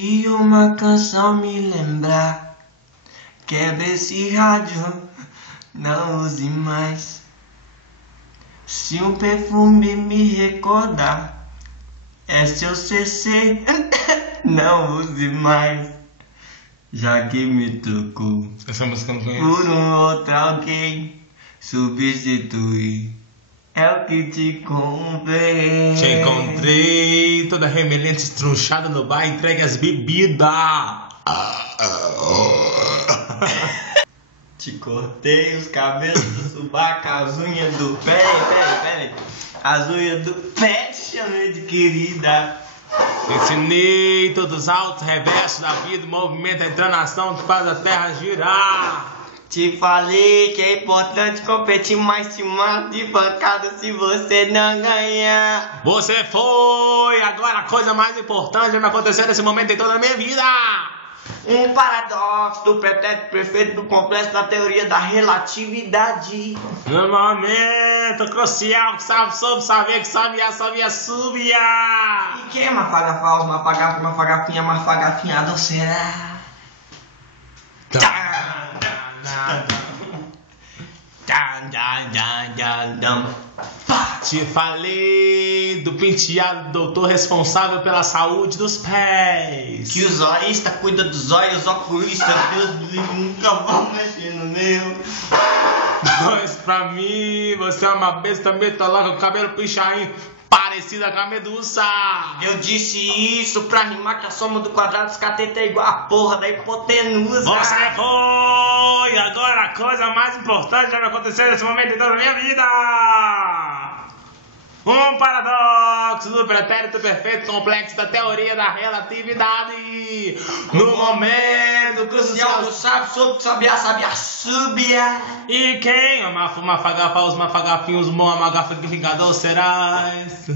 Se uma canção me lembrar, quebra esse rádio, não use mais. Se um perfume me recordar, é seu CC, não use mais. Já que me tocou, Essa música eu não conheço. por um outro alguém, substituir é o que te convém. Te encontrei toda remelente, estrunchada no bar, entregue as bebidas. Te cortei os cabelos do subaco, as unhas do pé, peraí. As unhas do pé te chamei de querida. Ensinei todos os altos reversos da vida, o movimento, a entranação que faz a terra girar. Te falei que é importante competir, mas te mato de pancada se você não ganhar. Você foi, agora a coisa mais importante vai me acontecer nesse momento em toda a minha vida. Um paradoxo do pretérito perfeito do complexo da teoria da relatividade. No momento crucial que sabe sobre saber que sabia. E quem é mafagafaus, mafagafinha, mafagafinha doceira? Te falei do penteado, doutor responsável pela saúde dos pés. Que os zoristas cuidam dos olhos, os oculistas, Deus do livro, nunca vão mexer no meu. Mas pra mim, você é uma besta metaloca com cabelo pichain, parecida com a medusa. Eu disse isso pra rimar que a soma do quadrado dos catetos é igual a porra da hipotenusa. Você foi, agora a coisa mais importante vai acontecer nesse momento em toda a minha vida. Um paradoxo do pretérito perfeito complexo da teoria da relatividade. No momento crucial do sábio, sobre sabiá, subia. E quem ama fuma fagafa, os mafagafinhos, moa magafa que vingador serás.